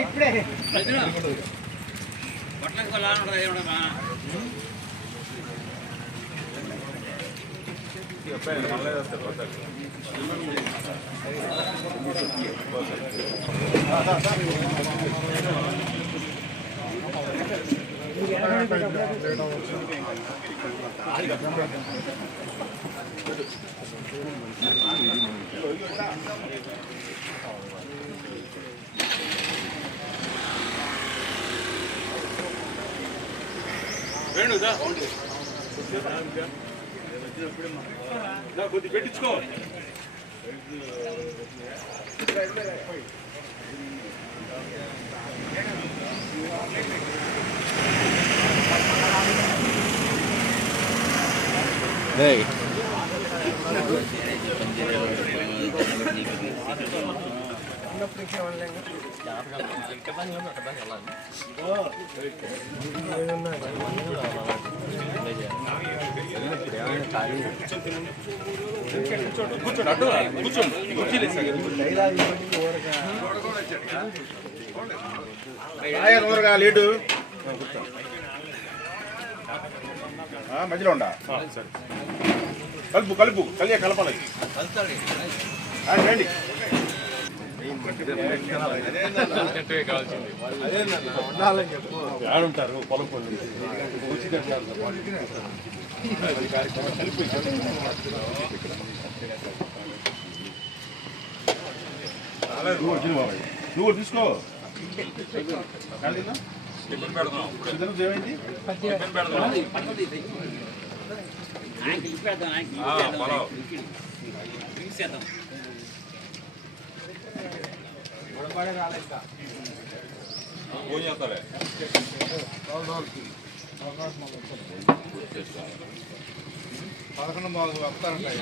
ఇప్పుడే వేణుదా కొద్ది పెట్టించుకో లీడు మధ్యలో ఉండా కలుపు కలుపు కలపాలి రండి ఆడుంటారు పొలం పనులు నువ్వు తీసుకో ఏమైంది పదకొండు బాగు వస్తారంటాయి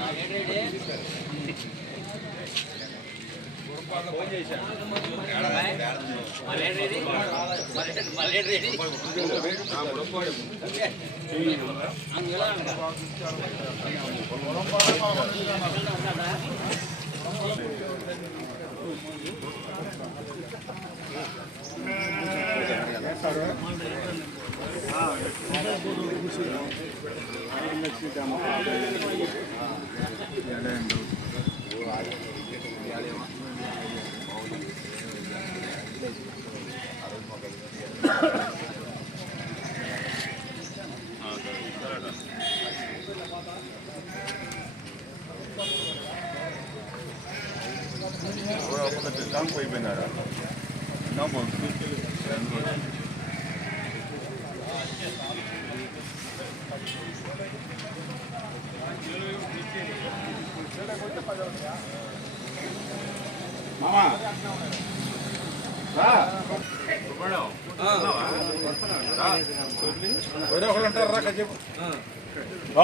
అయిపోయినారా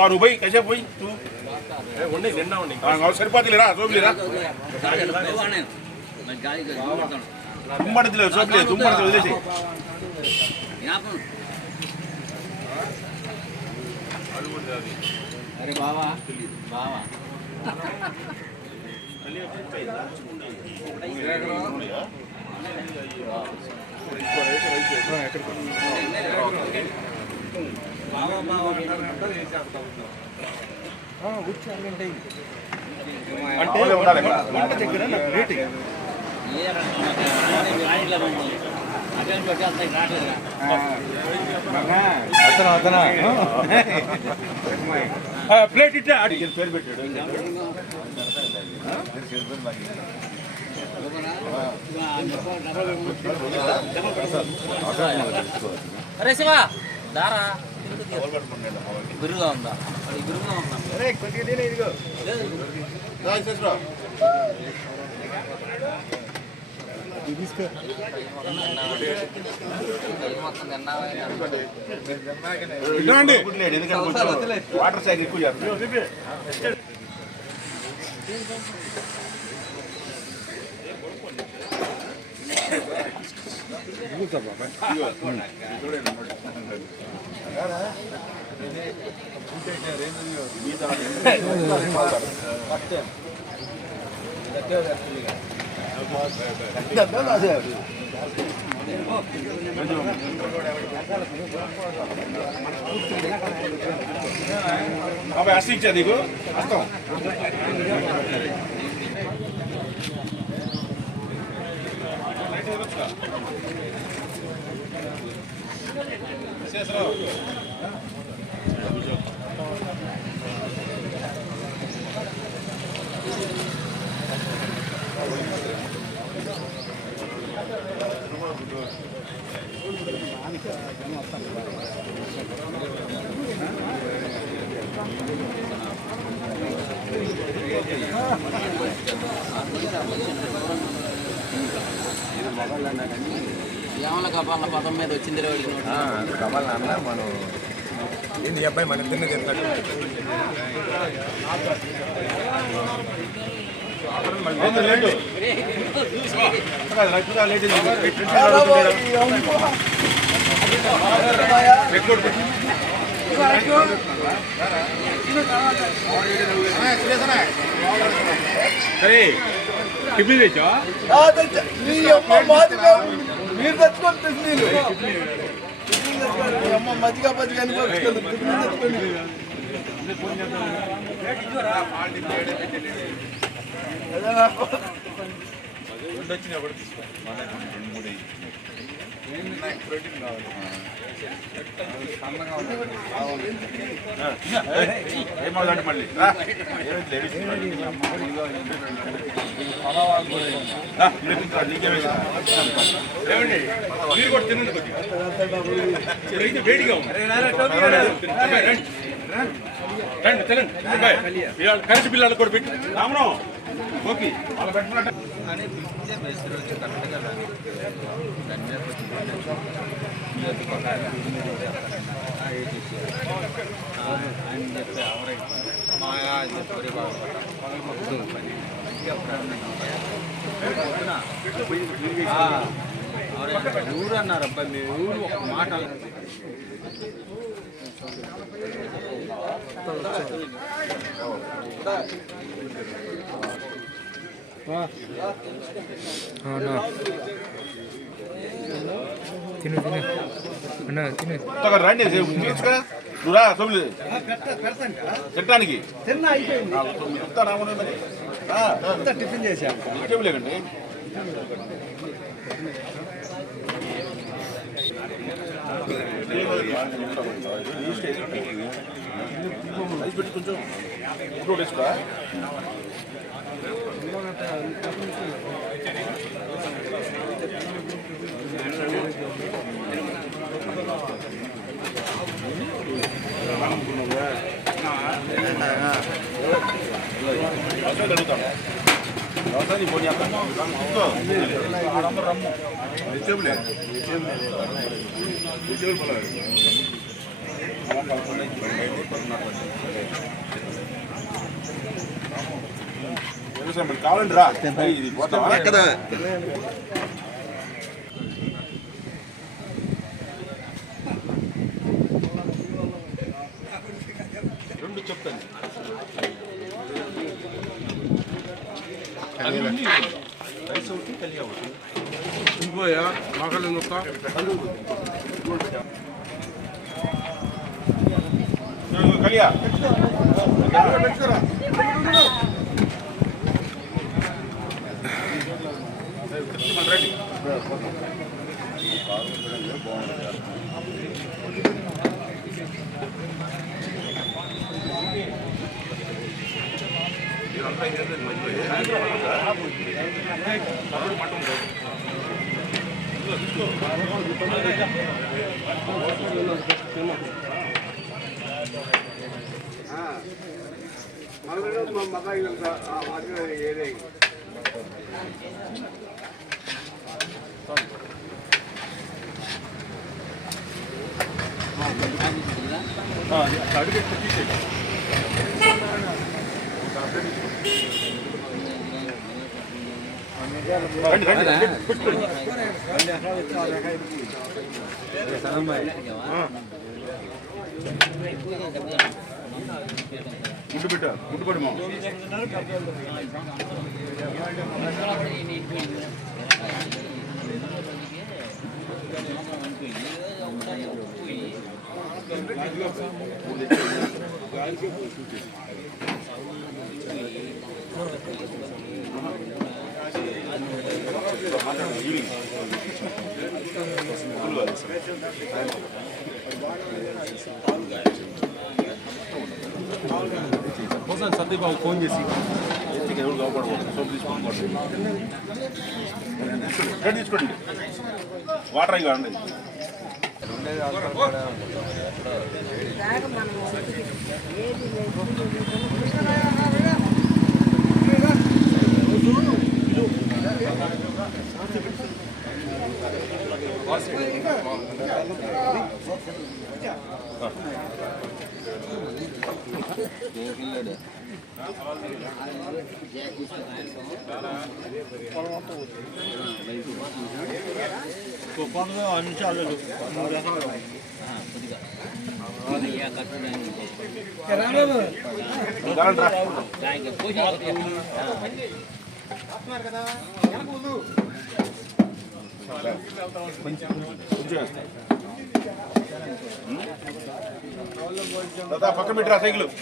నువ్వు పోయి కసేపు పోయి సరిపోతులేరా చూపులేరా తుమ్మడతలేదు చూపలేదు తుమ్మడత వదిలేసి అరే బావా బావా అంటే ఉండాలి ప్లేట్ ఇట్టా పేరు పెట్టాడు అరే శివా దారా గురుగా ఉందా గురుగా ఉందా ఇదిగో వాటర్ సైకిల్ ఎక్కువ చేస్తారు అబ్బాయి అస్తించా నీకు అస్తం ఏమన్నా కపాల పదం మీద వచ్చింది కమల్ అన్న మనం ఏంటి అబ్బాయి మన ఇద్దరిని తింటాడు సరే టిఫిన్ తెచ్చా మీరు తెచ్చుకోండి టిఫిన్లు అమ్మ మజ్జిగ మజ్జిగ తెచ్చుకోండి ఏమవుదండి మళ్ళీ ఏమండి మీరు కూడా తినండి కొద్దిగా వేడిగా ఉంది రండి తినండి కరెంట్ బిల్లు కూడా పెట్టి రామను ఓకే వాళ్ళ పెట్టినట్టు ఊరు అన్నారు అబ్బాయి మీ ఊరు ఒక మాట తిను తిను అన్న తిను రండి తీసుకురా నువ్వు రా తొమ్మిది తినడానికి టిఫిన్ చేశాం ఇంకేమిలేకండి పెట్టి కొంచెం ఇంట్లో వేసుకో అడుగుతాను వ్యవసాయం పోనీ ఆడందరూ రమ్ము వెజిటేబులే వెజిటేబుల్ పొలం వ్యవసాయం కావాలండి రా ఇది పోతావా కదా రెండు చెప్తాను ఇంకోయా మగలు కలియా రెడీ గుడ్డు పెట్ట గుడ్డు పడి మా సత్యబాబు ఫోన్ చేసి ఎవరు కాపాడకూడదు సోపు తీసుకోండి తీసుకోండి వాటర్ అయి కాండి పక్కన పెట్టరా సైకిల్ బాబు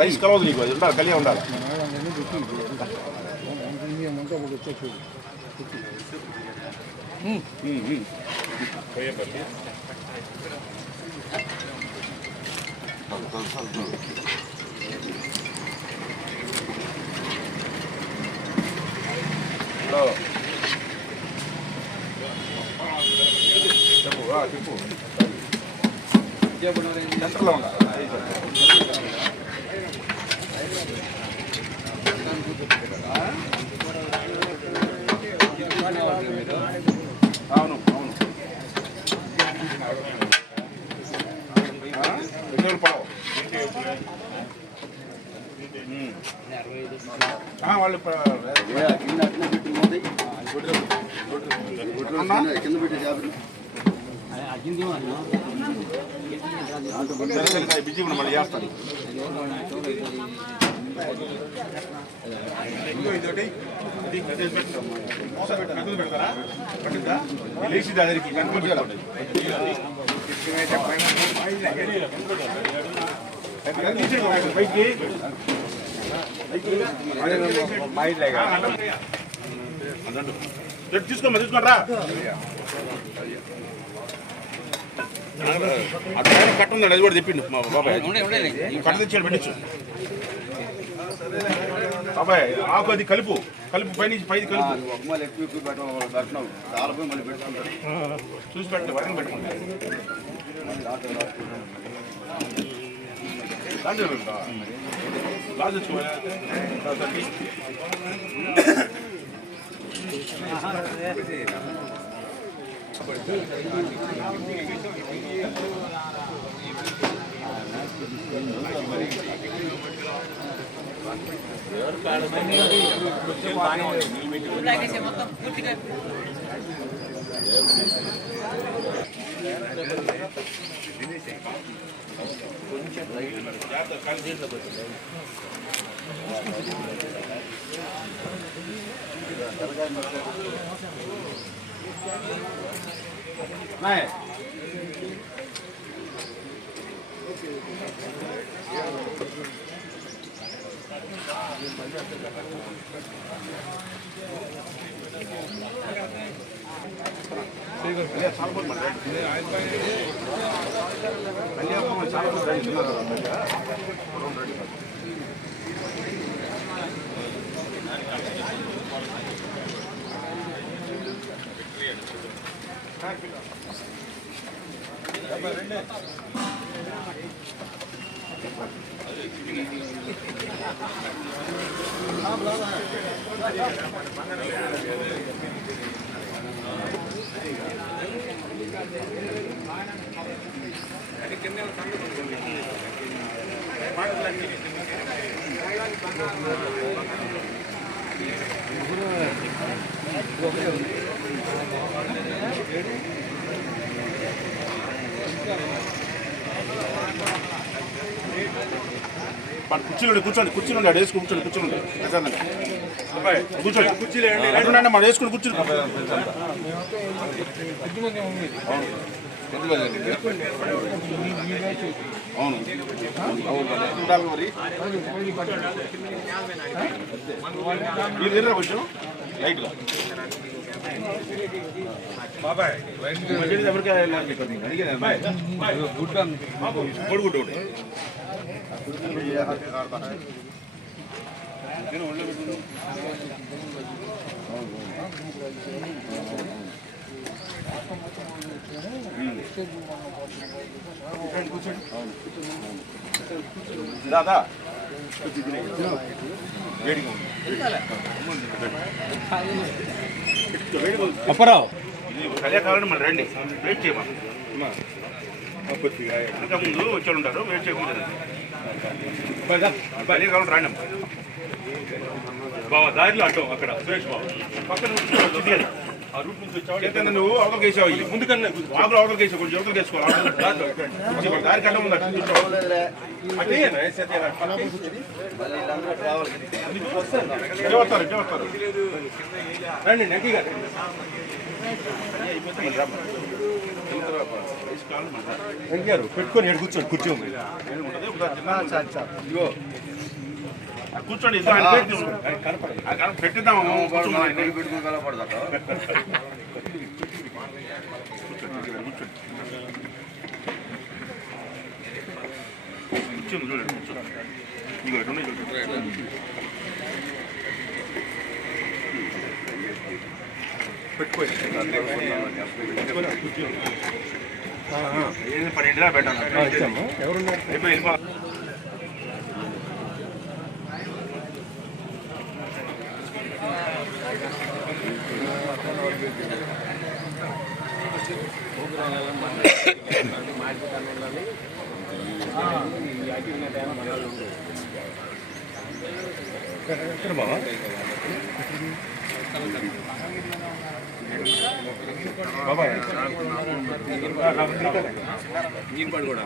రైస్ కలవదు నీకు అది ఉండాలి కలిగే ఉండాలి చెప్పు సెంటర్లో ఉండాలి అవును అవును వాళ్ళు కింద పెట్టి జాబులు బిజీ ఉన్నా మళ్ళీ చేస్తాను లేచి దానికి తీసుకోమా తీసుకోరా అటు కట్ట ఉందండి అది కూడా చెప్పిండు మా బాబాయ్ కట్ట తెచ్చాడు పెట్టచ్చు బాబాయ్ ఆకు అది కలుపు కలుపు పైది కలుపు మళ్ళీ ఎక్కువ పెట్టడం చాలా పోయి మళ్ళీ పెట్టుకుంటారు చూసి పెట్టండి వరకు పెట్టుకుంటారు లాజ్ తెచ్చుకోవాలి కూర్చోండి కూర్చోండి కూర్చోండి అక్కడ వేసుకుని కూర్చోండి కూర్చోండి కూర్చోండి కూర్చోండి మన వేసుకుని కూర్చోండి అవును ఉండాలి మరి మీరు తిన్నా కొంచెం లైట్గా కొడుకుంటు దాదా అప్పరావు కళ్యాకాలని మళ్ళీ రండి వెయిట్ చేయమని ఇంకా ముందు వచ్చి ఉంటారు వెయిట్ చేయకుండా కళ్యాకాలం రాండి బాబా దారిలో అడ్డం అక్కడ సురేష్ బాబు పక్కన ఆ రూట్ నుంచి వచ్చావు నువ్వు అవతలకి వేసావు ముందు కన్నా ఆకులు అవతలకి వేసావు కొంచెం అవతలకి వేసుకోవాలి దారి కట్ట ఉందా వస్తారు రండి నెక్కి గారు వెంకారు పెట్టుకొని ఎడు కూర్చోండి కూర్చోండి ఇదిగో కూర్చోండి పెట్టిద్దాము పెట్టుకుని కలపడదా కూర్చోండి చూడండి కూర్చోండి ఇగో ఎటు పెట్టుకోండి ఏది 12 పెట్టాను ఎవరున్నారు ఎక్కడ బావా బాబాయ్ నీరు పడి కూడా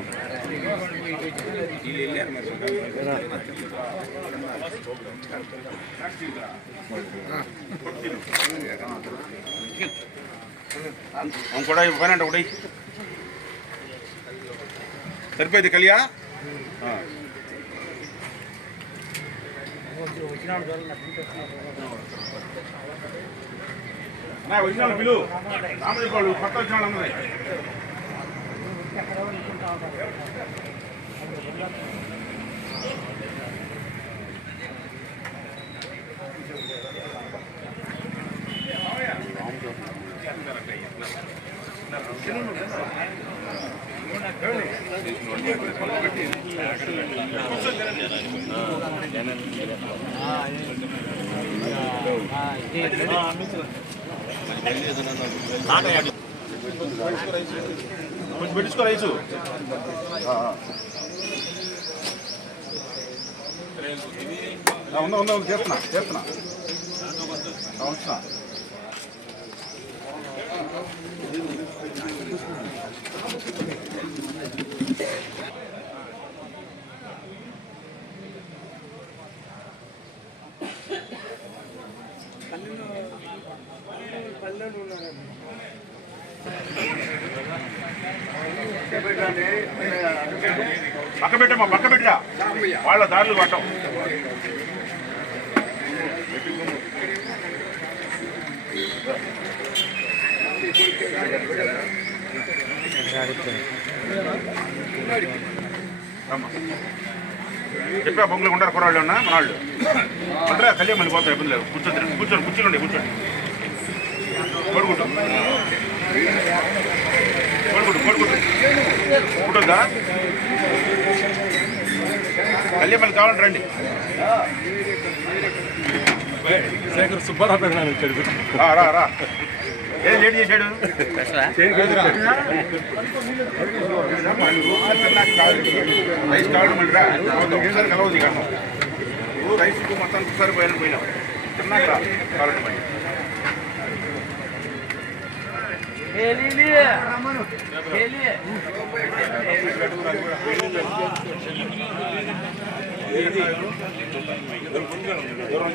కూడా ఇవ్వనంటే ఒకటి సరిపోయింది కలియా వచ్చిన పిలు రామదేవాళ్ళు కొత్త వచ్చిన వాళ్ళు అందరూ కొంచెం పెట్టించుకో రైసు ఉందా చేస్తున్నా వస్తున్నా పక్క పెట్టమ్మా పక్క పెట్టరా వాళ్ళ దారులు పట్టం చెప్పా బొంగులు ఉంటారు కుర్రాళ్ళు ఉన్నా మన వాళ్ళు ఉండరా కళ్యాణ్ మళ్ళీ పోతారు ఇబ్బంది లేదు కూర్చొని కూర్చోండి కూర్చోండి కొడుకుంటాం ఉంటుందా కళ్యాణ్ మళ్ళీ కావాలంటే రండి శేఖర్ సుబ్బారావు రా ఏం లేట్ చేశాడు రైస్ కావాలి మళ్ళీ రా ఒకసారి కలవదు ఇక రైస్ మొత్తానికి ఒకసారి పోయినా తిన్నాక రా కావాలంటే మళ్ళీ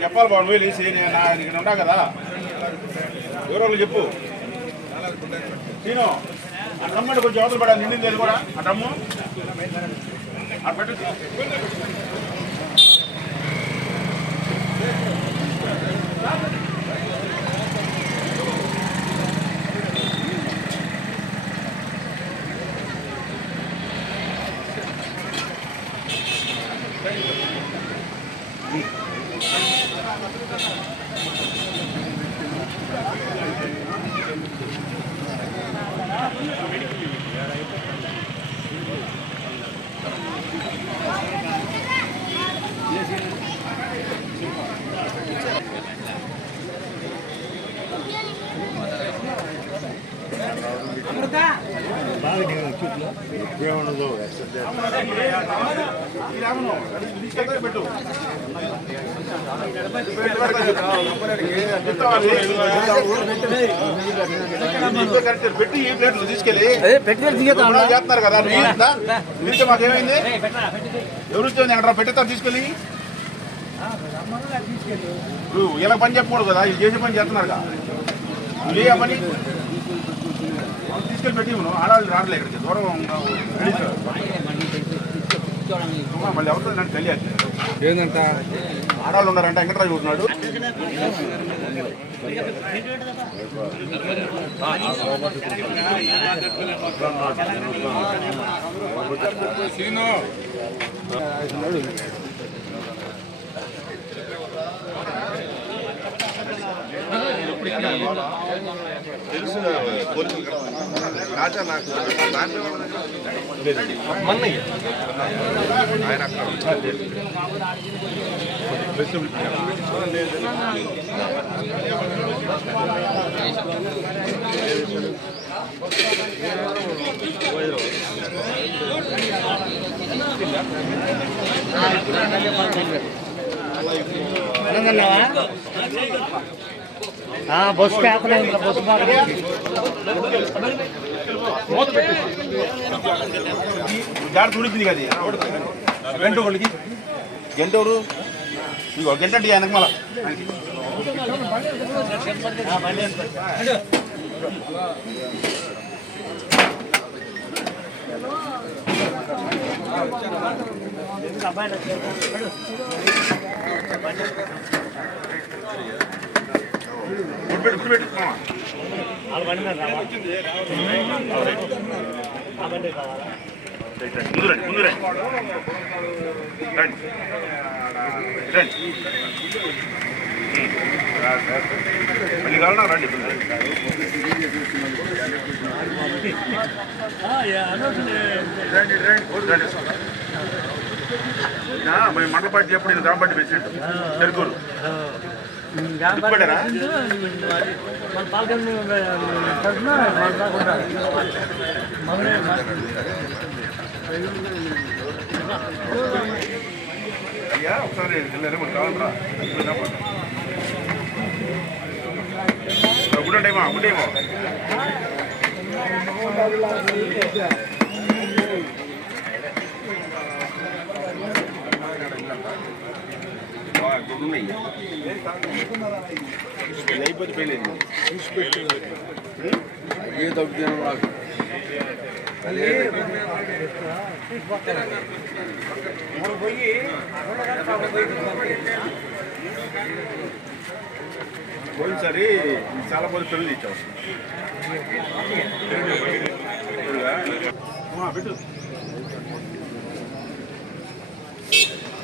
చెప్పాలి బాబు నువ్వు లేచి నేను ఉన్నా కదా ఎవరో చెప్పు నేను ఆ డ్రమ్మంటే కొంచెం అవతల పడాలి నిండింది అది కూడా ఆ డ్రమ్ము ఆ పెట్టు పెట్టు పెట్టి ఈ ప్లేట్లు తీసుకెళ్ళి చేస్తున్నారు కదా మీరు మాకేమైంది ఎవరు వచ్చి ఎక్కడ పెట్టేస్తారు తీసుకెళ్ళి ఇలా పని చెప్పకూడదు కదా ఇది చేసే పని చేస్తున్నారు కదా నువ్వు ఏ పని తీసుకెళ్ళి పెట్టి ఆడవాళ్ళు రావట్లే ఇక్కడికి దూరం మళ్ళీ అవుతుంది నాకు తెలియదు ఏంటంట ఆడవాళ్ళు ఉన్నారంటే వెంకటరాజు ఉంటున్నాడు తెలుసు రాజా నాకు ఆయన బస్ బస్ దాడి తుడిపింది కదా గంట వాళ్ళకి గంట ఎవరు ఇగో గంట అంటే ఆయనకు మళ్ళా ముందు రండి మళ్ళీ కావాలన్నా రండి మేము మండల పార్టీ ఎప్పుడు నేను గ్రామ పార్టీ ప్రెసిడెంట్ చెరుకూరు గుర్తుపడ్డారా అయ్యా ఒకసారి వెళ్ళారు మనకు కావాలరా గుడ్డేమో గుడ్డేమో అయిపోతే పెళ్ళింది ఏ తగ్గుతాను నాకు పోయినసారి చాలా మంది పెళ్ళి ఇచ్చావు పెట్టు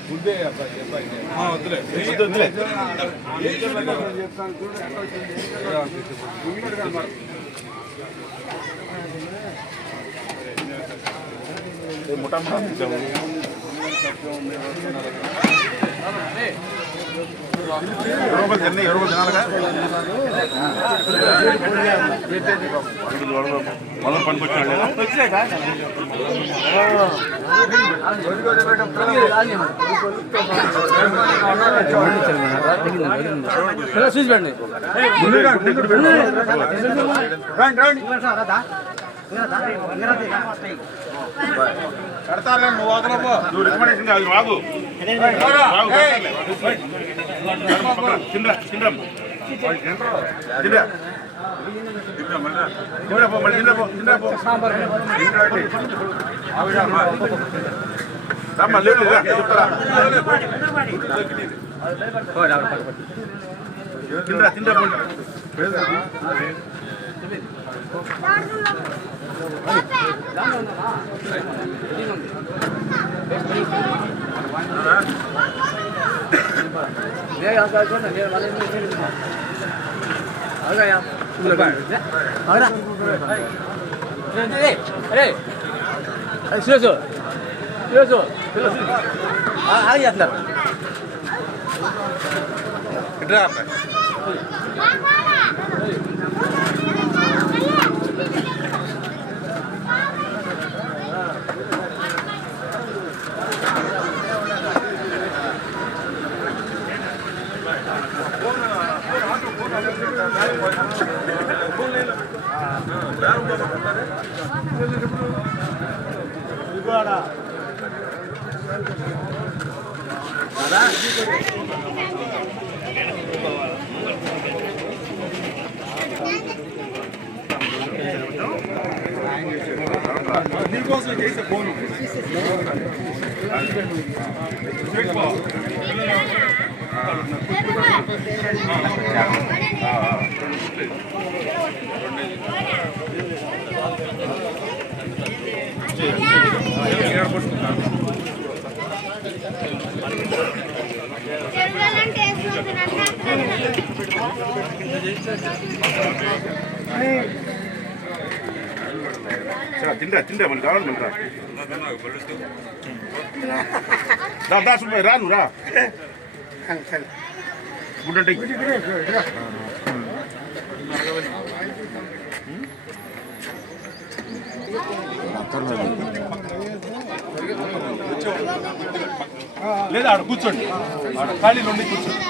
వద్దులే వద్దులే ముఠా ముఠా ఎవరో తినాలిగా మొదలు పనికొచ్చాడు చూసిపెండి కడతారులే నువ్వు వదలపో నువ్వు రికమెండేషన్ కాదు రాదు తిండ్రా తిండ్రా తిండ్రా తిండ్రా పో మళ్ళీ తిండ్రా పో తిండ్రా పో రమ్మా లేదు చెప్తారా తిండ్రా తిండ్రా పో నీకోసం చేసే ఫోన్ తింటా తింటా మనకి కావాలి మనకు దా సుబ్బయ్య రా నువ్వు రా గుడ్డ లేదా ఆడ కూర్చోండి ఆడ ఖాళీలో ఉండి కూర్చోండి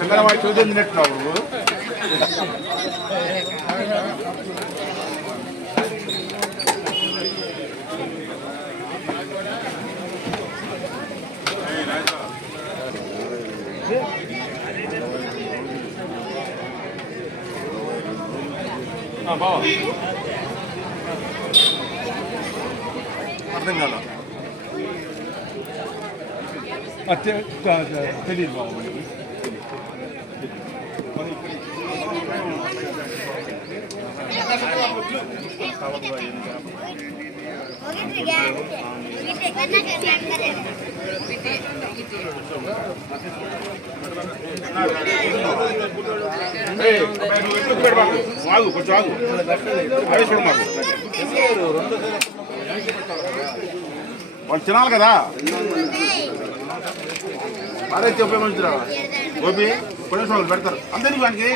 చంద్రబాబు చౌదరి నెట్టు బావా అర్థం కాదా తెలియదు బాబు ఆగు కొంచెం ఆగు అవే చూడ మాకు వాళ్ళు తినాలి కదా. అదే ఉపయోగించరా గోపి కొన్ని వాళ్ళు పెడతారు అందరికి వానికి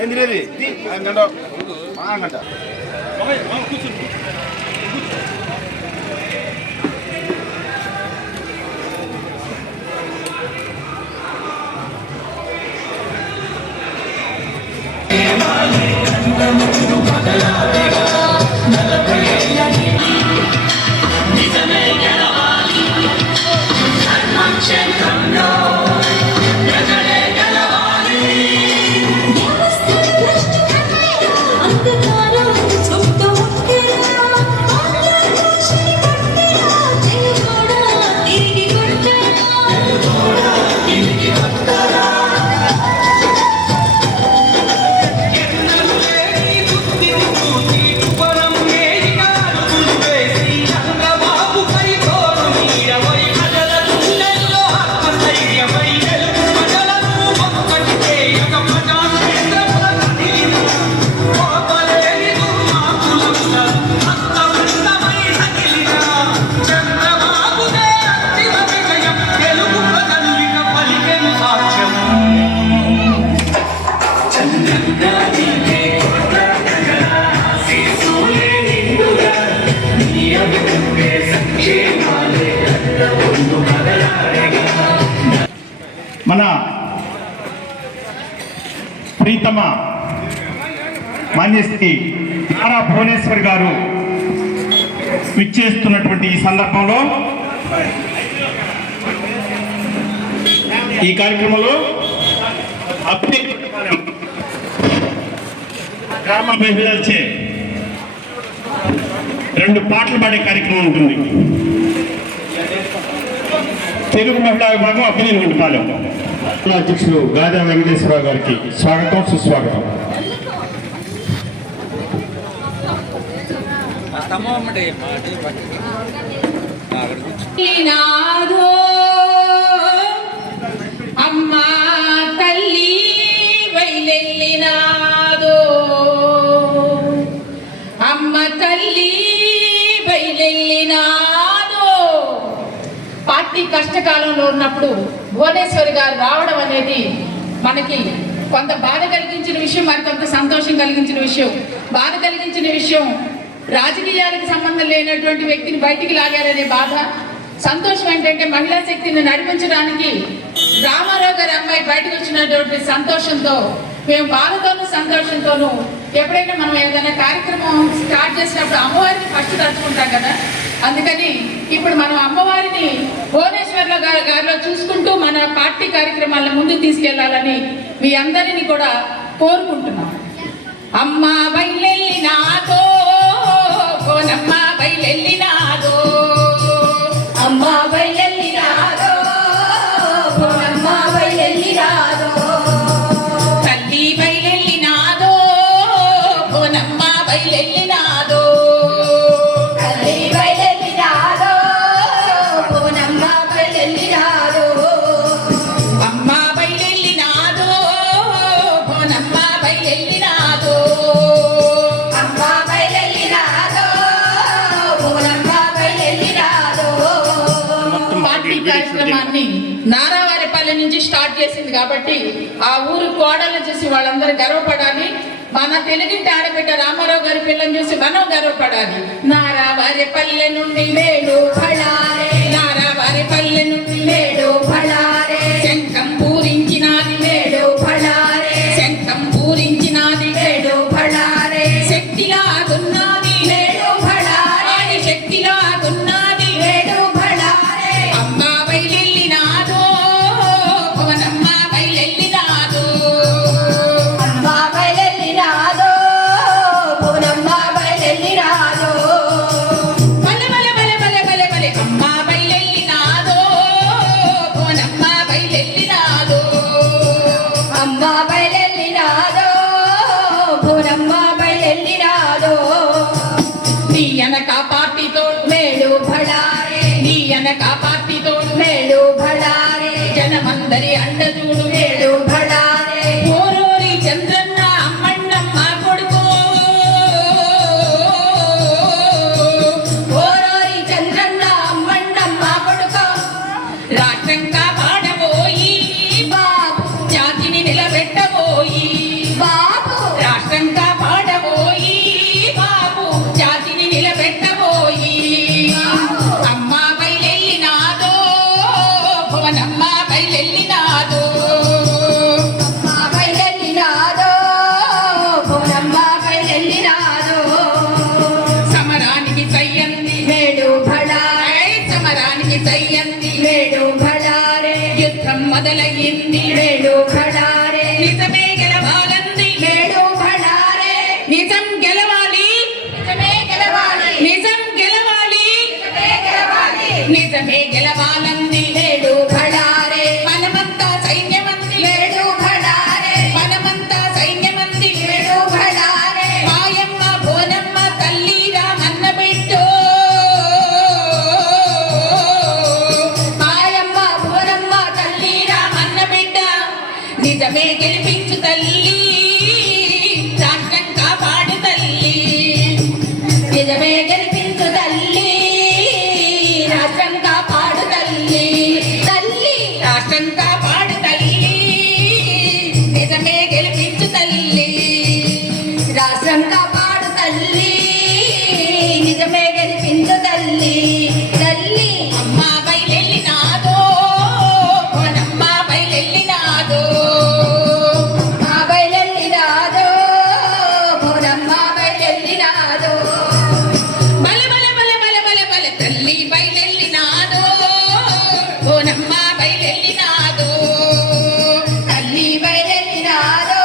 ఏం తినేది గంట గంట. మన ప్రీతమ మాన్యశ్రీ నారా భువనేశ్వర్ గారు విచ్చేస్తున్నటువంటి ఈ సందర్భంలో ఈ కార్యక్రమంలో గ్రామ మహిళలచే 2 పాటలు పాడే కార్యక్రమం ఉంటుంది. తెలుగు మహిళా విభాగం అభినయ గుంటపాలెం అధ్యక్షులు గాదా వెంకటేశ్వరరావు గారికి స్వాగతం సుస్వాగతం. అమ్మా తల్లి బయలెల్లినాదో, అమ్మ తల్లి బయలెల్లినాదో. పార్టీ కష్టకాలంలో ఉన్నప్పుడు భువనేశ్వరి గారు రావడం అనేది మనకి కొంత బాధ కలిగించిన విషయం, మరికొంత సంతోషం కలిగించిన విషయం. బాధ కలిగించిన విషయం రాజకీయాలకు సంబంధం లేనటువంటి వ్యక్తిని బయటికి లాగారనే బాధ. సంతోషం ఏంటంటే మహిళా శక్తిని నడిపించడానికి రామారావు గారి అమ్మాయి బయటకు వచ్చినటువంటి సంతోషంతో, మేము బాధతోనూ సంతోషంతోనూ ఎప్పుడైనా మనం ఏదైనా కార్యక్రమం స్టార్ట్ చేసినప్పుడు అమ్మవారిని ఫస్ట్ తలుచుకుంటాం కదా. అందుకని ఇప్పుడు మనం అమ్మవారిని భువనేశ్వర్ల గారిలో చూసుకుంటూ మన పార్టీ కార్యక్రమాలను ముందుకు తీసుకెళ్లాలని మీ అందరినీ కూడా కోరుకుంటున్నాం. అమ్మ బయలెల్లినాదో, కోనమ్మ బయలెల్లినాదో, అమ్మ బయలెల్లినాదో, కోనమ్మ బయలెల్లినాదో, తల్లి బయలెల్లినాదో, కోనమ్మ బయలెల్లినాదో, తల్లి బయలెల్లినాదో, కోనమ్మ బయలెల్లినాదో, అమ్మ బయలెల్లినాదో, కోనమ్మ బయలెల్లినాదో, అమ్మ బయలెల్లినాదో, కోనమ్మ బయలెల్లినాదో. పార్టీ కార్యక్రమాన్ని నారావారిపల్లి నుంచి స్టార్ట్ చేసింది కాబట్టి ఆ ఊరు కోడలు చూసి వాళ్ళందరూ గర్వపడాలి. మన తెలుగింటి ఆడబిడ్డ రామారావు గారి పిల్లని చూసి మనం గర్వపడాలి. నారావారిపల్లె నుండి మేడు ఫళారే, నారావారిపల్లె నుండి మేడు ఫళారే, శంఖం పూరించినాది మేడు ఫళారే, శంఖం పూరించినాది మేడు ఫళారే, శక్తిలాగున్నది మేడు ఫళారే, శక్తిలాగున్నది మేడు ఫళారే. అమ్మ బయలెల్లినాదో, కోనమ్మ బయలెల్లినాదో, అమ్మ బయలెల్లినాదో, కోనమ్మ బయలెల్లినాదో, బలె బలె బలె బలె బలె బలె. అమ్మ బయలెల్లినాదో, కోనమ్మ బయలెల్లినాదో, అమ్మ బయలెల్లినాదో, కోనమ్మ బయలెల్లినాదో. నీ అనక పార్టీతో మేడు ఫళారే, నీ అనక పార్టీతో మేడు ఫళారే, జనమందరి అండజూడు మేడు ఫళారే. ఓరోరి చంద్రన్న అమ్మన్నమ్మ కొడుకు, ఓరోరి చంద్రన్న మొదలయ్యింది మేడు భడారే నిజమే గెలవాలంది మేడు భడారే నిజం గెలవాలి నిజమే గెలవాలి నిజం గెలవాలి నిజమే గెలవాలి నిజమే గెలవాలంది మేడు భడారే మనమంతా సైన్యమంది మేడు భడారే మనమంతా సైన్యమంది మేడు భడారే మాయమ్మ బోనమ్మ తల్లి రామన్న బిడ్డో మాయమ్మ బోరమ్మ తల్లి రామన్న బిడ్డ నిజమే గెలిపించు తల్లి రాష్ట్రం కాపాడు తల్లి నిజమే గెలిపించు తల్లి రాష్ట్రం కాపాడు తల్లి తల్లి రాష్ట్రం కాపాడు తల్లి నిజమే గెలిపించు తల్లి రాష్ట్రం కాపాడు తల్లి నిజమే గెలిపించు తల్లి తల్లి అమ్మ బయలెళ్ళినాదో బోనమ్మ బయలెళ్ళినాదో మా బయలెల్లినాదో బోరమ్మ బయలెల్లినాదో బల బల బల బల బల బల తల్లి బయలెళ్ళినాదో బోనమ్మ బయలెళ్ళినాదో తల్లి బయలెల్లినాదో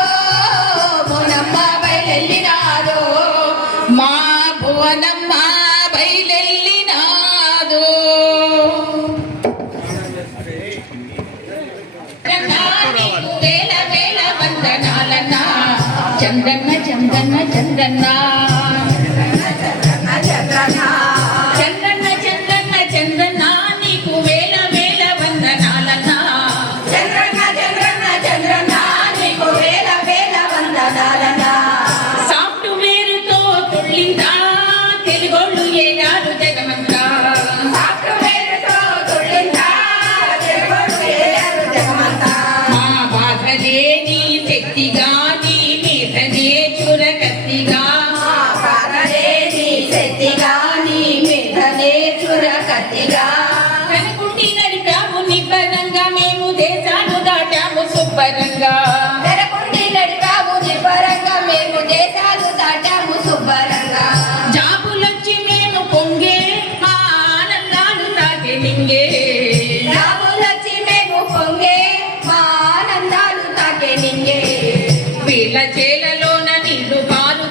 బోరమ్మ బయలెల్లినాదో మా బోనమ్మ బయలెళ్ళినాదో నీకు వేల వేల వందనాలన్నా చందన్న చందన్న చందన్న చందన్న చందన్న చందన్న నీకు వేల వేల వందనాలన్నా చంద్రన్న చంద్రన్న చంద్రన్న నీకు వేల వేల వందనాలన్నా సాఫ్ట్వేర్తో తుళ్ళిందా తెలుగోళ్ళు ఏనాడు జగమంతా సాఫ్ట్వేర్తో తుళ్ళిందా తెలుగోళ్ళు ఏలారు జగమంతా మా బాధలే నీ శక్తిగా నీ మీదనే చురకత్తిగా పారలేని శక్తిగా నీ మీదనే చురకత్తిగా కనుకుండి నడిపాము నిబ్బరంగా మేము దేశాలు దాటాము శుభ్రంగా తెరకుండి నడిపాము నిబ్బరంగా మేము దేశాలు దాటాము శుభ్రంగా జాబులొచ్చి మేము పొంగే మా ఆనందాలు తాకే నింగే రాములొచ్చి మేము పొంగే మా ఆనందాలు తాకే నింగే వీళ్ళ చేలలోన నీళ్లు పారుతుంటే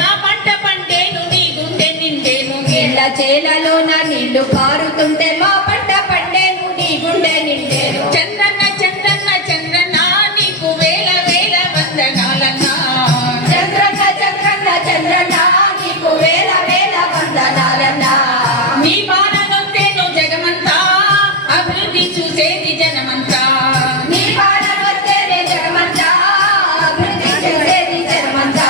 మా పంట పంటేను నీ గుండె నిండేను నీళ్ళ చేలలోన నీళ్లు పారుతుంటే మా పంట పండేను నీ గుండె నిండేను చంద్రన్న చంద్రన్న చంద్రన్న నీకు వేల వేల వందనాలన్నా చంద్రన్న చంద్రన్న చంద్రన్న నీకు వేల వేల వందనాలన్నా నీ బాణనొత్తేను జగమంతా అభివృద్ధి చూసేది జనమంతా నీ పాడవచ్చేదే జగమంతా అభివృద్ధి చేసేది జగమంతా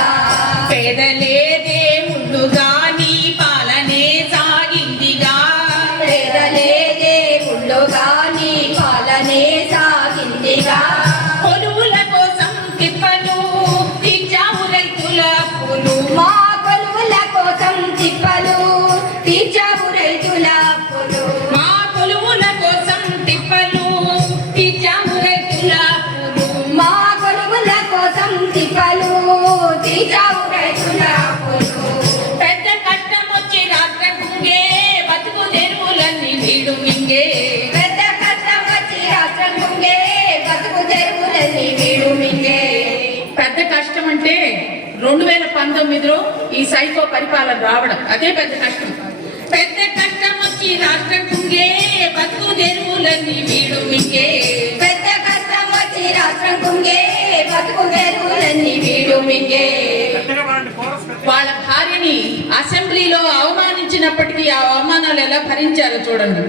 పేదలేదే ముందుగా నీ పాలనే సాగిందిగా పేదలేదే గుళ్ళుగా నీ పాలనే సాగిందిగా కొలువుల కోసం తిప్పలు తీర్చావు రైతుల అప్పులు మా కొలువుల కోసం తిప్పలు తీర్చావు రైతుల అప్పులు మా కొలువుల కోసం తిప్పలు తీర్చావు రైతుల అప్పులు మా కొలువుల కోసం తిప్పలు తీర్చావు రైతుల అప్పులు పెద్ద కష్టం వచ్చి రాత్ర కుంగే బతుకు తెరువులన్నీ వీడు మింగే పెద్ద కష్టం వచ్చి రాష్ట్రం కుంగే బతుకు తెరువులన్నీ వీడు మింగే పెద్ద కష్టం అంటే 2019లో ఈ సైకో పరిపాలన రావడం అదే పెద్ద కష్టం. పెద్ద కష్టం వచ్చి రాష్ట్రం కుంగే బతుకు తెరువులన్నీ వీడు మింగే పెద్ద కష్టం వచ్చి రాష్ట్రం కుంగే బతుకు తెరువులన్నీ వీడు మింగే వాళ్ళ భార్యని అసెంబ్లీలో అవమానించినప్పటికీ ఆ అవమానాలు ఎలా భరించారో చూడండి.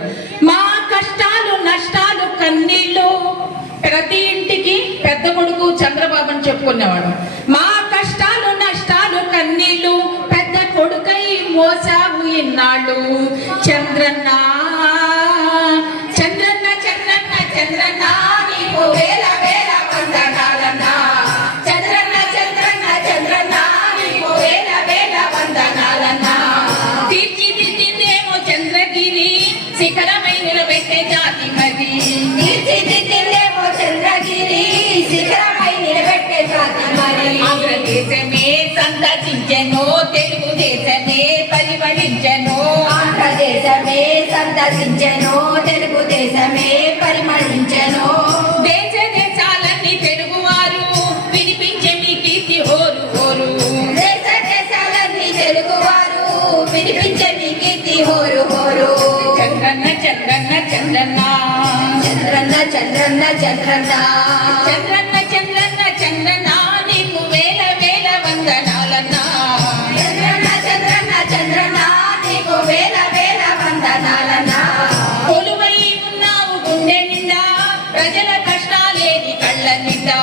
మా కష్టాలు నష్టాలు కన్నీళ్ళు ప్రతి ఇంటికి పెద్ద కొడుకు చంద్రబాబు అని చెప్పుకునేవాడు. మా కష్టాలు నష్టాలు కన్నీళ్ళు పెద్ద కొడుకై మోసావు ఇన్నాళ్ళు చంద్రన్న చంద్రన్న చంద్రన్న చంద్రన్న నీకు వేల వేల వందనాలన్నా చంద్రన్న చంద్రన్న చంద్రన్న నీకు వేల వేల వందనాలన్నా తీర్చిదిద్దేమో చంద్రగిరి శిఖరమై నిలబెట్టే జాతి మది తీర్చిదిద్దేమో చంద్రగిరి శిఖరమై నిలబెట్టే జాతి మరి ఆంధ్రదేశమే సందర్శించెను తెలుగుదేశమే పరిమళించెను ఆంధ్రదేశమే సందర్శించెను తెలుగుదేశమే పరిమళించెను దేశ తెలుగువారు వినిపించే మీ కీర్తి హోరు హోరు. చంద్రన్న చంద్రన్న చంద్రన్న చంద్రన్న చంద్రన్న చంద్రన్న చంద్రన్న చంద్రన్న చంద్రన్న నీకు వేల వేల వందనాలన్నా. చంద్రన్న చంద్రన్న చంద్రన్న నీకు వేల వేల వందనాలన్నా. కొలువై ఉన్నావు గుండె నిండా ప్రజల కష్టాలేని కళ్ళ నిండా.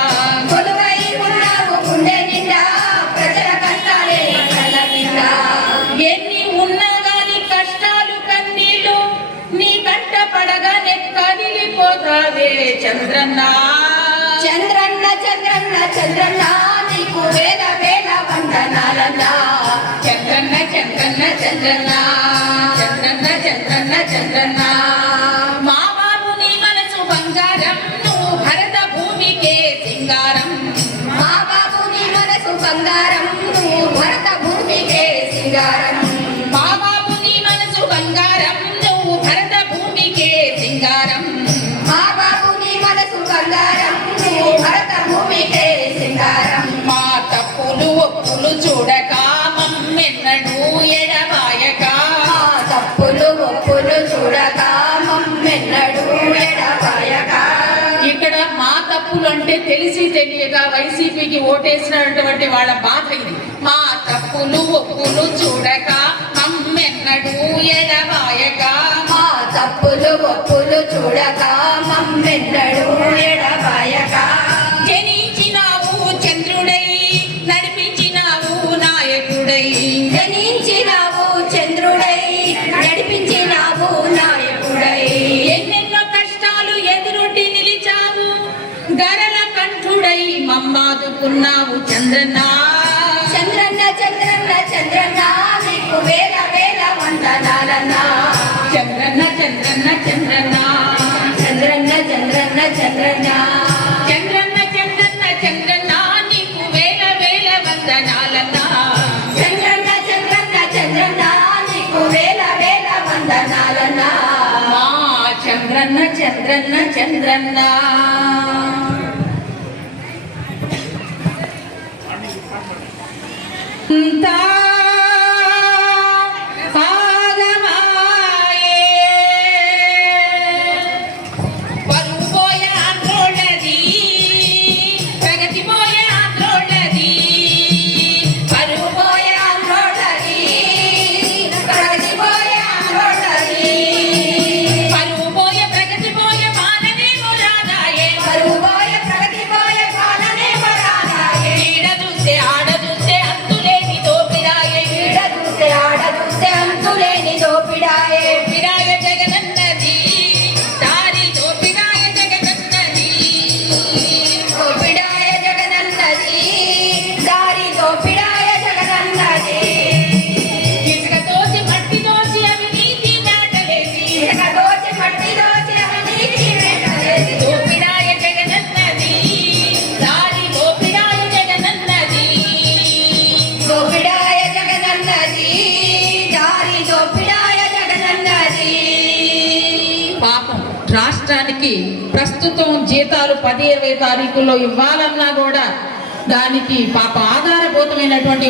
కొలువై ఉన్నావు గుండె నిండా ప్రజల కష్టాలే కళ్ళ నిండా. ఎన్ని ఉన్నా గాని కష్టాలు కన్నీళ్ళు నీ కంట పడగానే కదిలిపోతావే చంద్రన్న. చంద్రన్న చంద్రన్న చంద్రన్న నీకు వేల వేల వందనాలన్నా. చంద్రన్న చంద్రన్న చంద్రన్న చంద్రన్న చంద్రన్న చంద్రన్న మా బాబు నీ మనసు బంగారం నువ్వు భరత భూమికే సింగారం. మా బాబు నీ మనసు బంగారం నువ్వు భరత భూమికే సింగారం. మా బాబు నీ మనసు బంగారం నువ్వు భరత భూమికే సింగారం. మా బాబు నీ మనసు బంగారం నువ్వు భరత భూమికే సింగారం. మా తప్పులు ఒప్పులు చూడక మమ్మెన్నడూ ఎడబాయక. మా తప్పులు ఒప్పులు చూడక మమ్మెన్నడూ ఎడబాయక. ఇక్కడ మా తప్పులు అంటే తెలిసి తెలియక వైసీపీకి ఓటేసినటువంటి వాళ్ళ బాధ ఇది. మా తప్పులు ఒప్పులు చూడక మమ్మెన్నడూ ఎడబాయక. మా తప్పులు ఒప్పులు చూడక మమ్మెన్నడూ ఎడబాయక. జనించినావు చంద్రుడై నడిపించినావు నాయకుడై. జనించినావు చంద్రుడై నడిపించినావు నాయకుడై. ఎన్నెన్నో కష్టాలు ఎదురొడ్డి నిలిచావు గరల కంఠుడై మమ్మాదుకున్నావు చంద్రన్న. చంద్రన్న చంద్రన్న చంద్రన్న నీకు వేల వేల వందనాలన్నా. చంద్రన్న చంద్రన్న చంద్రన్న చంద్రన్న చంద్రన్న చంద్రన్న చంద్రన్న చంద్రన్న చంద్రన్న నీకు వేల వేల వందనాలన్నా. చంద్రన్న చంద్రన్న చంద్రన్న నీకు వేల వేల వందనాలన్నా. మా చంద్రన్న చంద్రన్న చంద్రన్న అంతా ఆగమాయే పరువు పోయే ఆందోళనది ప్రగతి పోయే ఆందోళనది. పరువు పోయే ఆందోళనది ప్రగతి పోయే ఆందోళనది. పరువు పోయే ప్రగతి పోయే మాననేమో రాదాయే. పరువు పోయే ప్రగతి పోయే పాలనేమో రాదాయే. ఈడ చూస్తే ఆడ చూస్తే అంతులేని దోపిడాయే. ఈడ చూస్తే ఆడ చూస్తే అంతులేని దోపిడాయే. దోపిడాయ జగనన్నది దారి దోపిడాయ జగనన్నది. దోపిడాయ జగనన్నది దారి దోపిడాయ జగనన్నది. ఇసుక దోచి మట్టి దోచి అవినీతి నాటలేసి. ఇసుక దోచి మట్టి దోచి అవినీతి వేటలేసి. దోపిడాయ జగనన్నది దారి దోపిడాయ జగనన్నది. దోపిడాయ జగనన్నది దారి దోపిడాయ జగనన్నది. పాపం రాష్ట్రానికి ప్రస్తుతం జీతాలు 10-20 తారీఖుల్లో ఇవ్వాలన్నా కూడా దానికి పాప ఆధారభూతమైనటువంటి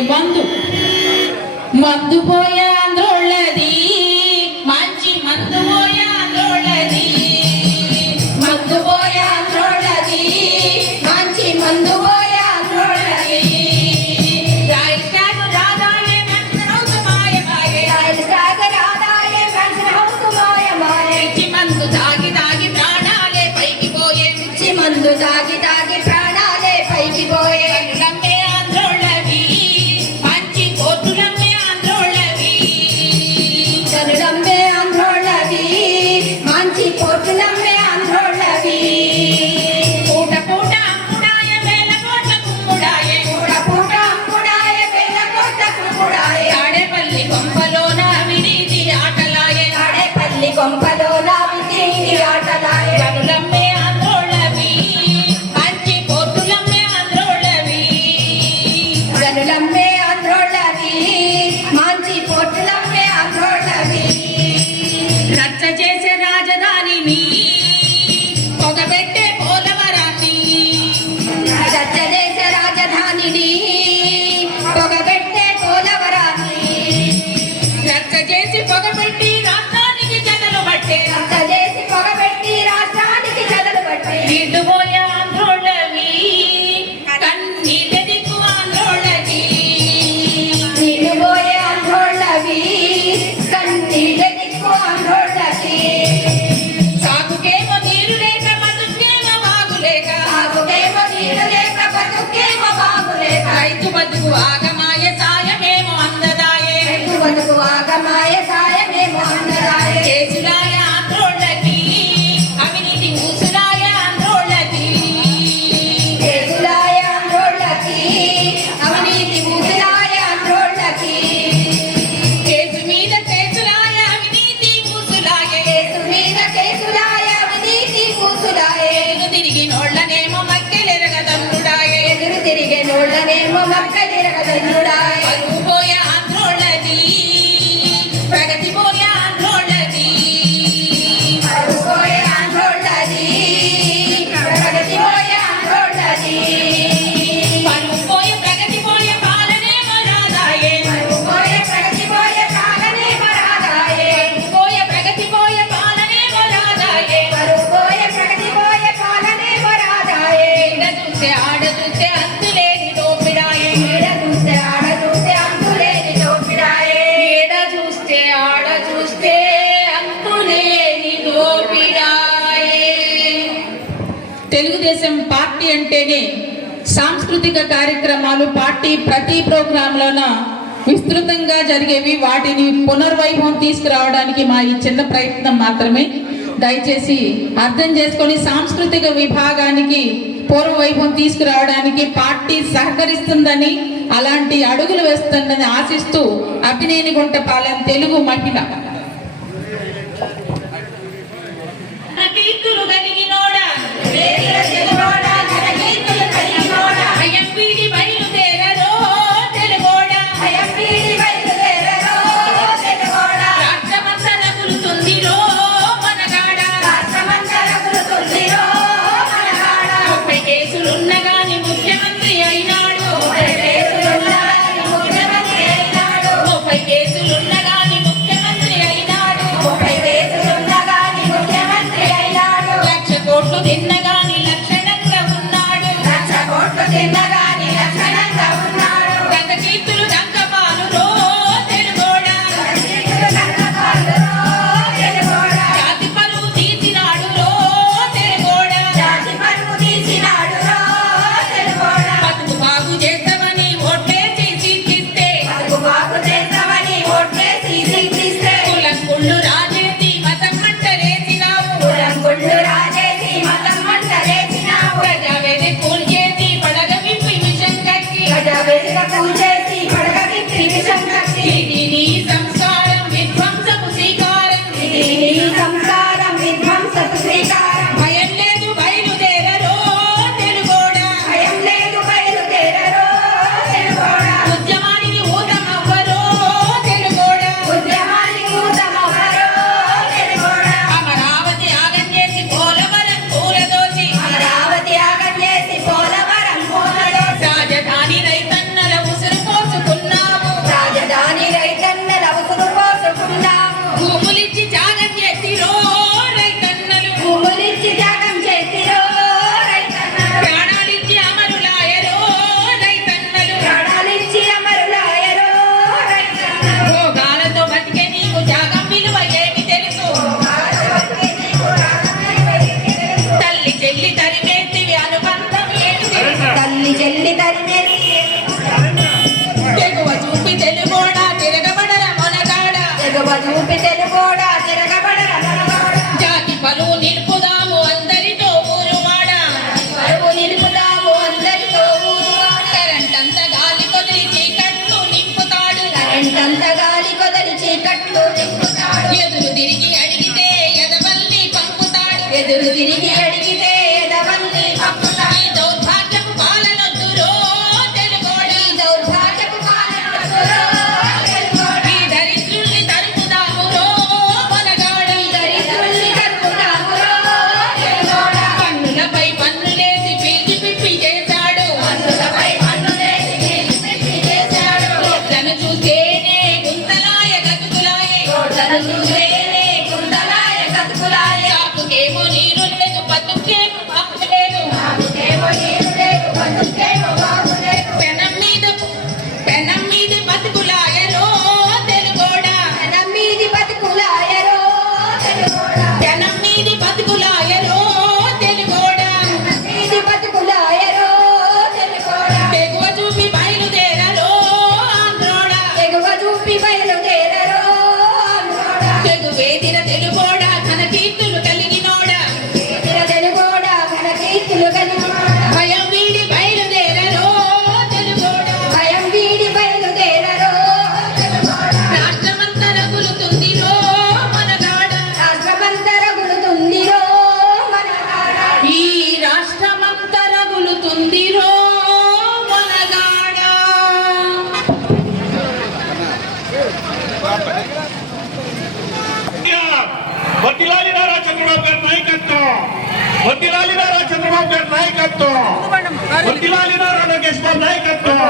మందు పోయే ఆందోళనది మంచి మందు పోయే ఆందోళనది. మందు పోయే ఆందోళనది మంచి మందు పోయే ఆందోళనది. రాయిస్టాకు రాదాయే నష్టనౌక మాయమాయే. రైలు సాగరాదాయే కలిసిన హౌసు మాయమాయే. పిచ్చి మందు తాగి తాగి ప్రాణాలే పైకి పోయే. పిచ్చి మందు తాగి తాగి ప్రాణాలే పైకి పోయే. కనులమ్మే ఆందోళనవి మంచి కోర్టులమ్మే ఆందోళనవి. కనులమ్మే ఆందోళనవి మంచి కోర్టులమ్మే ఆందోళనవి. పూట పూట అమ్ముడాయ వేల కోట్ల కుమ్ముడాయే. పూట పూట అమ్ముడాయే వేల కోట్ల కుమ్ముడాయే. తాడేపల్లి కొంపలోన అవినీతి ఆటలాయే. తాడేపల్లి కొంపలో నావితీని ఆటలాయే. కనులమ్మే ఆందోళనవి మంచి కోర్టులమ్మే ఆందోళనవి. గనులమ్మే ఆందోళనవి మంచి కోర్టులమ్మే ఆందోళనవి. రచ్చ చేసే రాజధానిని పొగబెట్టే పోలవరాన్ని. రచ్చదేశ రాజధానిని పొగబెట్టే పోలవరాన్ని. తెలుగుదేశం పార్టీ అంటేనే సాంస్కృతిక కార్యక్రమాలు పార్టీ ప్రతి ప్రోగ్రాంలోన విస్తృతంగా జరిగేవి. వాటిని పునర్వైభవం తీసుకురావడానికి మా ఈ చిన్న ప్రయత్నం మాత్రమే. దయచేసి అర్థం చేసుకొని సాంస్కృతిక విభాగానికి పూర్వవైభవం తీసుకురావడానికి పార్టీ సహకరిస్తుందని, అలాంటి అడుగులు వేస్తుందని ఆశిస్తూ అభినేనిగుంటపాలెం తెలుగు మహిళ. వర్ధిల్లాలి నారా చంద్రబాబు గారి నాయకత్వం, వర్ధిల్లాలి నారా చంద్రబాబు గారి నాయకత్వం, వర్ధిల్లాలి నారా లోకేష్ బాబు నాయకత్వం,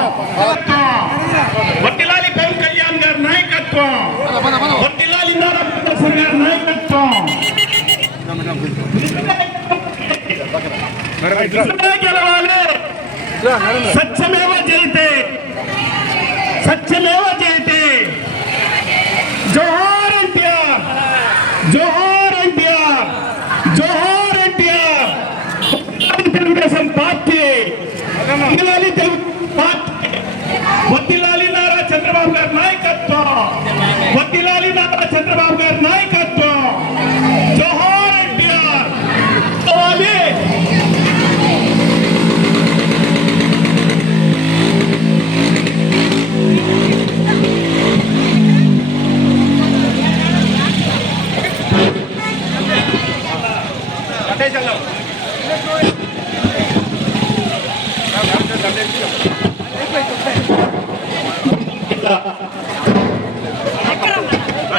వర్ధిల్లాలి పవన్ కళ్యాణ్ గారి నాయకత్వం, వర్ధిల్లాలి నారా పుట్టపూడి గారి నాయకత్వం. గెలవాలి, సత్యమేవ జయతే, సత్యమేవ జయతే. జోహార్ ఎన్టీఆర్, జోహార్ ఎన్టీఆర్, జోహార్ ఎన్టీఆర్. వర్ధిల్లాలి నారా చంద్రబాబు గారి నాయకత్వం. జోహార్ ఎన్టీఆర్.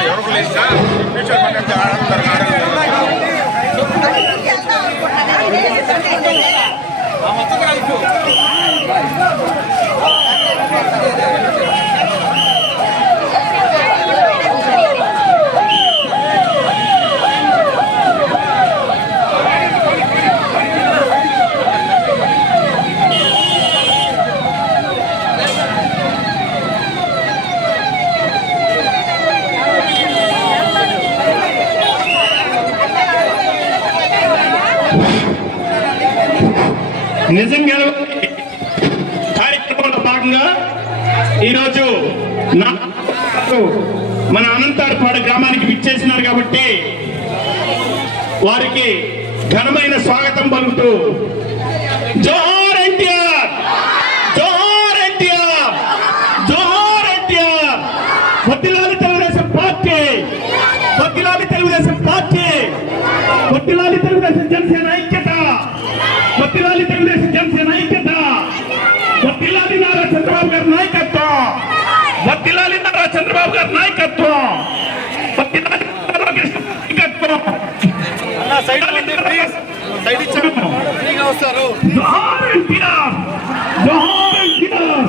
ఎవరికి లేదు సార్ ఫ్యూచర్ పక్కన ఆడుతున్నారు. నిజంగా కార్యక్రమంలో భాగంగా ఈరోజు మన అనంతారపాడు గ్రామానికి విచ్చేసినారు కాబట్టి వారికి ఘనమైన స్వాగతం పలుకుతూ జోహార్ ఎన్టీఆర్, జోహార్ ఎన్టీఆర్, జోహార్ ఎన్టీఆర్. వర్ధిల్లాలి తెలుగుదేశం పార్టీ, వర్ధిల్లాలి తెలుగుదేశం పార్టీ, వర్ధిల్లాలి తెలుగుదేశం జనసేన ఐక్యత, వర్ధిల్లాలి తెలుగుదేశం జనసేన ఐక్యత, వర్ధిల్లాలి నారా చంద్రబాబు గారి నాయకత్వం, వర్ధిల్లాలి నారా చంద్రబాబు గారి నాయకత్వం, వర్ధిల్లాలి నాయకత్వం. జోహార్ ఎన్టీఆర్, జోహార్ ఎన్టీఆర్.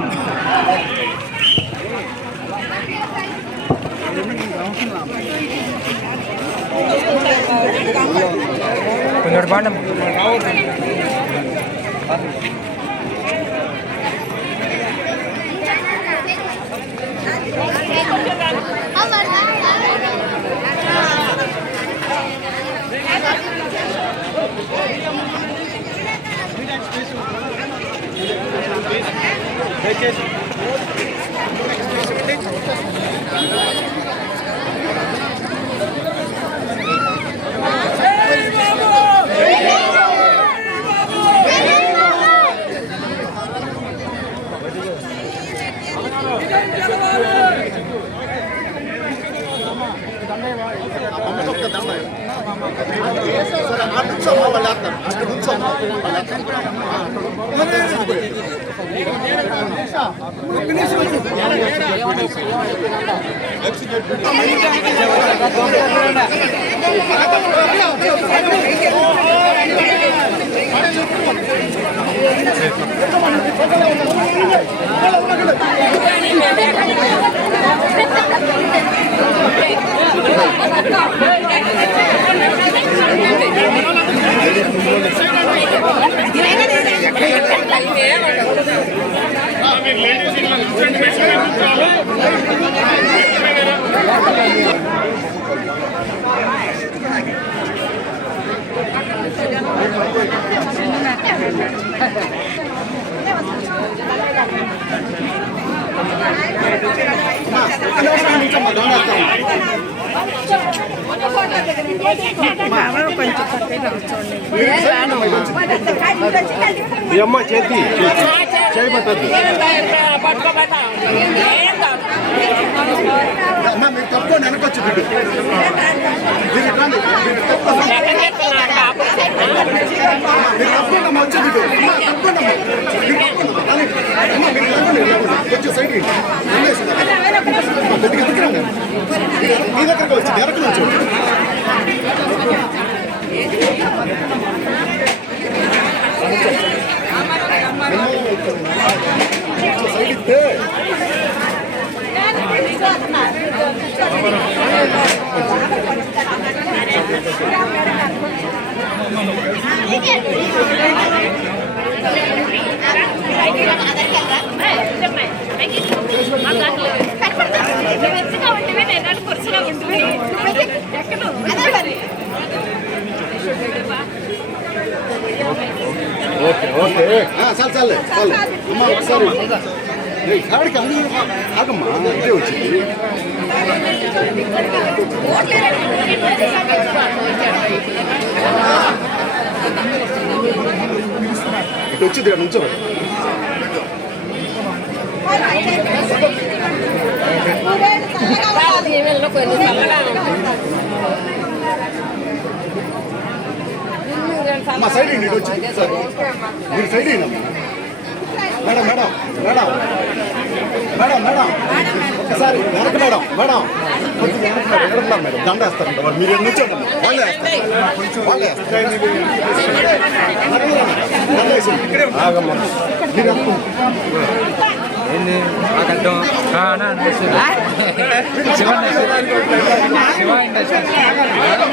అమ్మ చేతి చేయబట్టద్దు మీరు తప్పకుండా వెనకొచ్చు బిడ్డు మీరు తప్పకుండా వచ్చి బిడ్డు తప్పకుండా కొంచెం సైడ్ మీ దగ్గరకు వచ్చి వెనక నుంచి సైడ్ ఇస్తే ఓకే ఓకే చాలు చాలే చాలు అమ్మ ఒకసారి ఆడికి ఆగమ్మా ఇదే వచ్చింది ఇటు వచ్చింది నుంచో మా సైడ్ ఇటు వచ్చి మీరు side madam madam madam madam madam ఒకసారి వెనక మేడం మేడం కొంచెం వెనక మేడం దండ వేస్తారంట మరి మీరు నుంచోండి వాళ్ళే వేస్తారు వాళ్ళే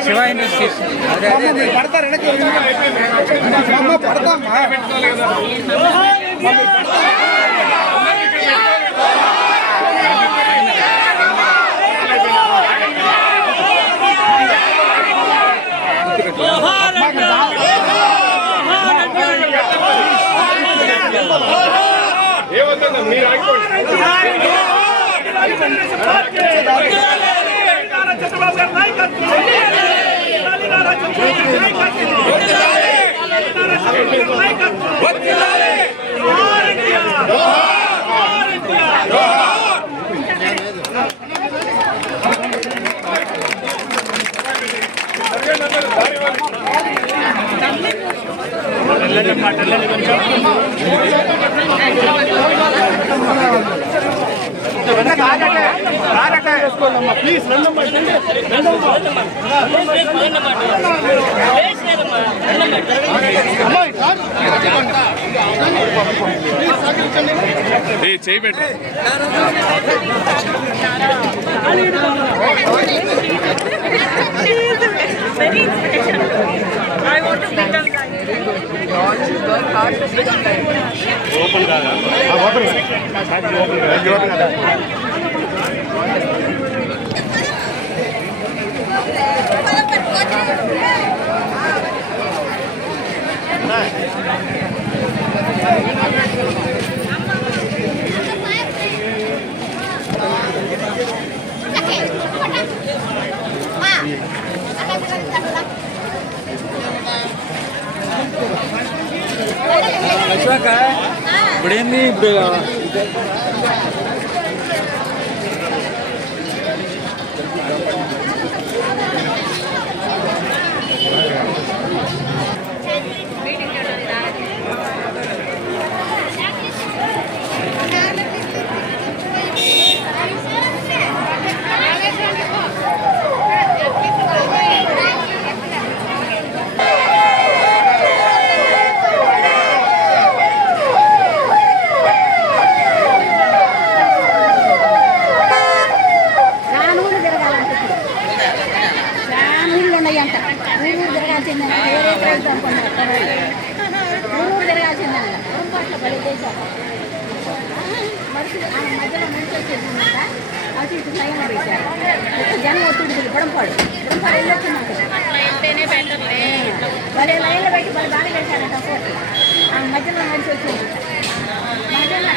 శివ ఇండస్ట్రీస్ ఏమవుతుందా మీరు చంద్రబాబు గారి నాయకత్వం ప్లీజ్ చేయబెట్ట ఓపెన్ కాదా ఇప్పుడేంది ఇప్పుడు జనం ఒత్తిడి బుడంపాడు బుడంపాడు వెళ్ళొచ్చిందంట మరి లైన్లో పెట్టి మరి బాగా చేశారంట మధ్యలో నడిచి వచ్చింది మధ్యలో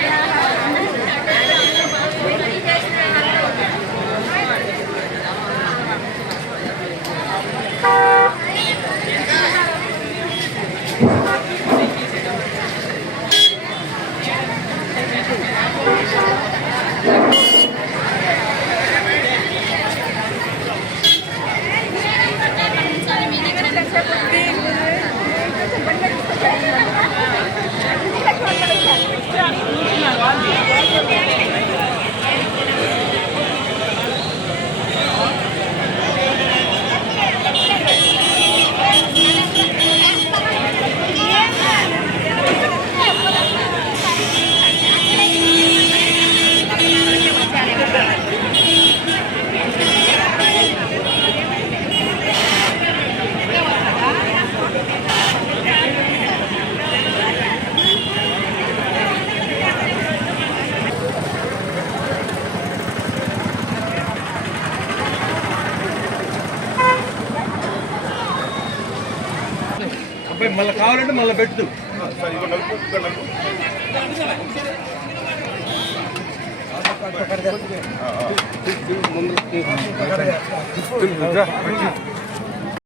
మళ్ళీ కావాలంటే మళ్ళీ పెట్టు ముందు